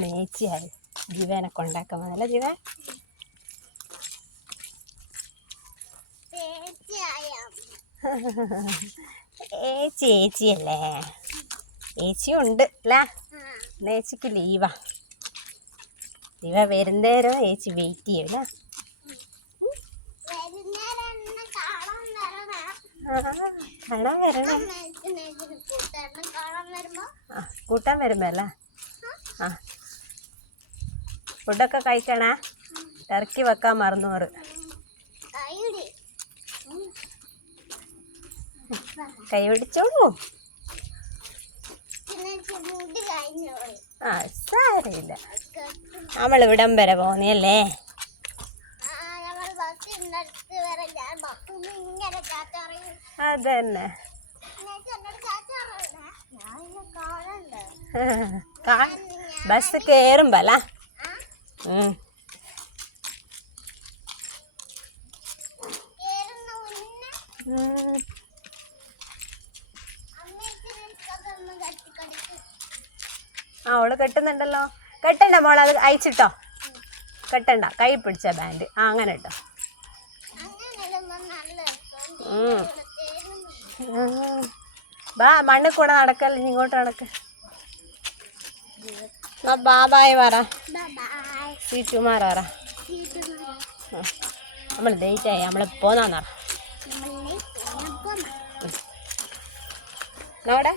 മേച്ചിയായി. ജീവനെ കൊണ്ടാക്കാൻ വന്നല്ല ജീവ? ഏച്ചി ഏച്ചിയല്ലേ? ഏച്ചിയും ഉണ്ട് അല്ലേ? ഏച്ചിക്ക് ലീവാ. ലീവ വരുന്നേരം ഏച്ചി വെയിറ്റ് ചെയ്യും അല്ലേ? ആ, കാണാൻ വരണം. കൂട്ടാൻ വരുമ്പോ അല്ലേ? ആ ഫുഡൊക്കെ കഴിക്കണേ? ഇറക്കി വെക്കാൻ മറന്നോറ്. കൈ പിടിച്ചോളൂ. ആ സാരമില്ല. നമ്മൾ ഇവിടം വരെ പോന്നിയല്ലേ അതന്നെ. ബസ് കയറുമ്പല്ല. ആ അവൾ കെട്ടുന്നുണ്ടല്ലോ. കെട്ടണ്ട മോളെ അത് അയച്ചിട്ടോ? കെട്ടണ്ട കൈ പിടിച്ച ബാൻഡ് ആ അങ്ങനെ ഇട്ടോ. ബാ മണ്ണിൽ കൂടെ നടക്കല്ലേ ഇങ്ങോട്ട് നടക്ക. ബാബായ് പറ സീറ്റുമാർ മാറാറ. നമ്മൾ ലേറ്റ് ആയി. നമ്മൾ പോന്നാന്ന് പറ അവിടെ?